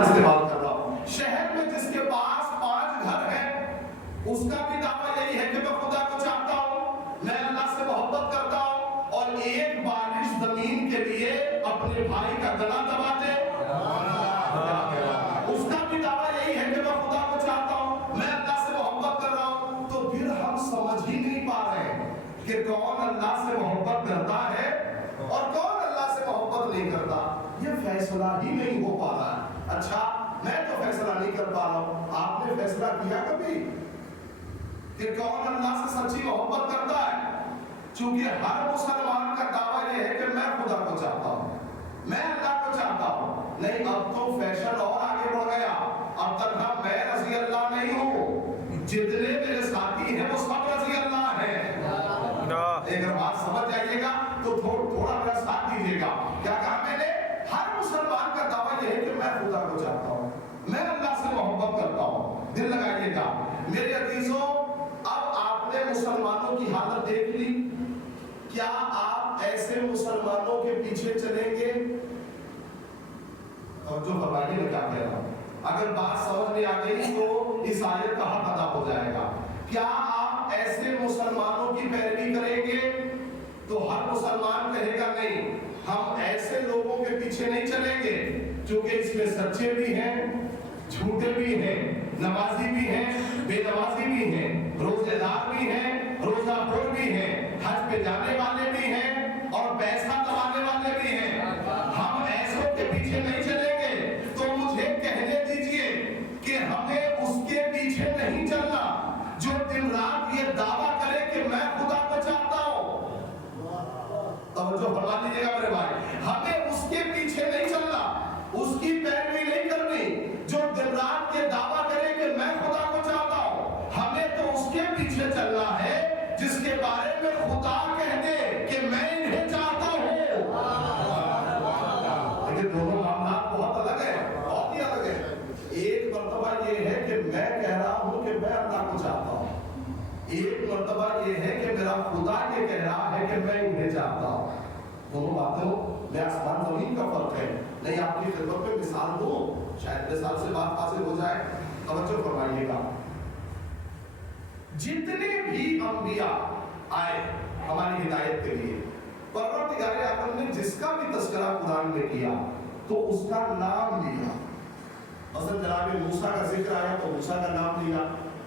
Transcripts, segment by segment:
استعمال کر رہا ہوں. شہر میں جس کے پاس 5 گھر ہیں اس کا بھی دعویٰ یہی ہے کہ میں خدا کو چاہتا ہوں, میں اللہ سے محبت کرتا ہوں, اور ایک بارش زمین کے لیے اپنے بھائی کا گلا دبا دے, اس کا بھی دعویٰ یہی ہے کہ میں خدا کو چاہتا ہوں, میں اللہ سے محبت کر رہا ہوں. تو پھر ہم سمجھ ہی نہیں پا رہے ہیں کہ کون اللہ سے محبت کرتا ہے اور کون اللہ سے محبت نہیں کرتا. یہ فیصلہ ہی نہیں ہو پا رہا ہے. اچھا, میں تو فیصلہ نہیں کر پا رہا ہوں, آپ نے فیصلہ کیا کبھی کہ کون اللہ سے سچی محبت کرتا ہے؟ چونکہ ہر مسلمان کا دعویٰ یہ ہے کہ میں خدا کو چاہتا ہوں, میں اللہ کو چاہتا ہوں. نہیں, اب تو فیشن اور آگے بڑھ گیا. اب تک میں رضی اللہ نہیں ہوں, جتنے میرے ساتھی ہیں وہ سب رضی اللہ ہیں. اگر بات سمجھ جائیے گا تو تھوڑا میرا ساتھ دیجیے گا. کیا کہا میں نے؟ ہر مسلمان کا دعویٰ یہ ہے کہ میں خدا کو چاہتا ہوں, میں اللہ سے محبت کرتا ہوں. دل لگائیے گا میرے عزیزوں. اب آپ نے مسلمانوں کی حالت دیکھ لی, کیا آپ ایسے مسلمانوں کے پیچھے چلیں گے؟ اور جو فرمائیے میں کیا کہہ رہا ہوں, اگر بات سمجھ میں آ گئی تو اس آیت کا حق ادا ہو جائے گا. کیا آپ ایسے مسلمانوں کی پیروی کریں گے؟ تو ہر مسلمان کہے گا نہیں, ہم ایسے لوگوں کے پیچھے نہیں چلیں گے کیونکہ اس میں سچے بھی ہیں, جھوٹے بھی ہیں, نمازی بھی ہیں, بے نمازی بھی ہیں, روزے دار بھی ہیں, روزہ خور بھی ہیں, حج پہ جانے والے بھی ہیں اور پیسہ کمانے والے بھی ہیں. ہم ایسوں کے پیچھے نہیں چلیں گے. تو مجھے کہنے دیجئے کہ ہمیں اس کے پیچھے نہیں چلنا جو دن رات یہ دعویٰ کرے کہ میں خدا کو چاہتا ہوں. توجہ فرما دیجیے گا میرے بھائی, ہمیں اس کے پیچھے نہیں چلنا, اس کی پیروی نہیں کرنی جو دن رات یہ دعویٰ کرے کہ میں خدا کو چاہتا ہوں. ہمیں تو اس کے پیچھے چلنا ہے جس کے بارے میں خدا کہہ دے کہ میں انہیں چاہتا ہوں. لیکن دونوں معاملات بہت الگ ہیں, بہت ہی الگ ہیں. ایک مرتبہ یہ ہے کہ میں کہہ رہا ہوں کہ میں اللہ کو چاہتا ہوں, ایک مرتبہ یہ ہے کہ میرا خدا یہ کہہ رہا ہے کہ میں انہیں چاہتا ہوں. دونوں باتوں میں آسمان زمین کا فرق ہے. نہیں, آپ کی خدمت میں مثال دوں, شاید مثال سے بات حاصل ہو جائے. توجہ فرمائیے گا, جتنے بھی انبیاء آئے ہماری ہدایت کے لیے, پروردگار عالم نے جس کا بھی تذکرہ قرآن میں کیا تو اس کا نام لیا. مثلا جناب موسیٰ کا ذکر آیا تو موسیٰ کا نام لیا,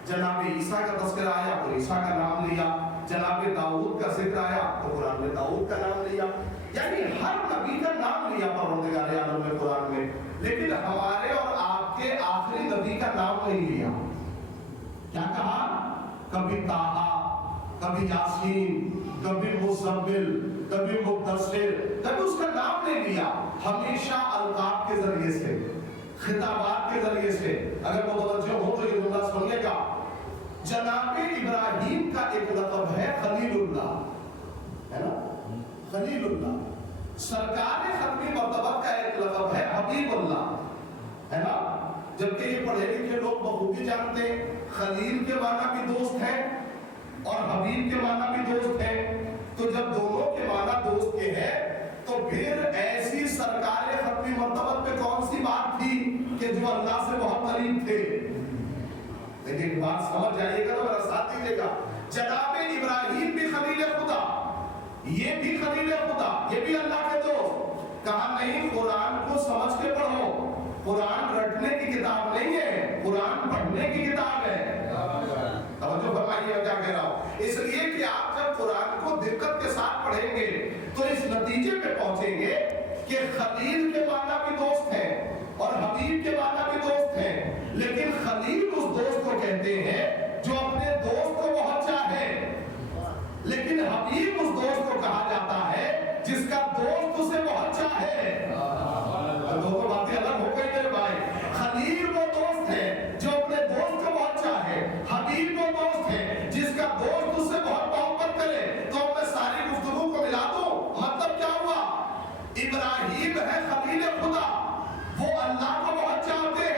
جناب عیسیٰ کا تذکرہ آیا تو عیسیٰ کا نام لیا, جناب داؤد کا ذکر آیا تو قرآن میں داؤد کا نام لیا. یعنی ہر نبی کا نام لیا پروردگار عالم نے قرآن میں, لیکن ہمارے اور آپ کے آخری نبی کا نام نہیں لیا. کیا کہا؟ کبھی طٰہٰ, کبھی یاسین, کبھی مزمل, کبھی مدثر, کبھی اس کا نام نہیں لیا. ہمیشہ القاب کے ذریعے سے, خطابات کے ذریعے سے. اگر متوجہ ہو تو یہ جملہ سنیے گا. جناب ابراہیم کا ایک لقب ہے خلیل اللہ, ہے نا, خلیل اللہ. سرکار ختمی مرتبہ کا ایک لقب ہے حبیب اللہ, ہے نا. جبکہ یہ پڑھے لکھے لوگ بخوبی جانتے ہیں خلیل کے معنی بھی دوست ہے اور حبیب کے معنی بھی دوست ہے. تو جب دونوں کے معنی دوست کے ہیں تو پھر ایسی سرکار ختمی مرتبہ پہ کون سی بات تھی کہ جو اللہ سے بہت قریب تھے. لیکن بات سمجھ جائیے گا تو میرا ساتھ دیجیے گا. جناب ابراہیم بھی خلیل خدا, یہ بھی خلیل خدا, یہ بھی اللہ کے دوست. کہا نہیں, قرآن کو سمجھ کے پڑھو, قرآن رٹنے کی کتاب نہیں ہے, قرآن پڑھنے کی کتاب ہے. توجہ فرمائیے میں کیا کہہ رہا ہوں. اس لیے کہ آپ جب قرآن کو دقت کے ساتھ پڑھیں گے تو اس نتیجے پہ پہنچیں گے کہ خلیل کے معنی بھی دوست ہیں اور حبیب کے معنی بھی دوست ہیں. لیکن خلیل اس دوست کو کہتے ہیں جو اپنے دوست کو بہت چاہے, لیکن حبیب اس دوست کو کہا جاتا ہے جس کا دوست اسے بہت چاہے. دونوں باتیں الگ ہو گئی میرے بھائی. خلیل وہ دوست ہے جو اپنے دوست کو بہت چاہے, حبیب وہ دوست ہے جس کا دوست اس سے بہت محبت کرے. تو میں ساری گفتگو کو ملا دوں, مطلب کیا ہوا؟ ابراہیم ہے خلیل خدا, وہ اللہ کو بہت چاہتے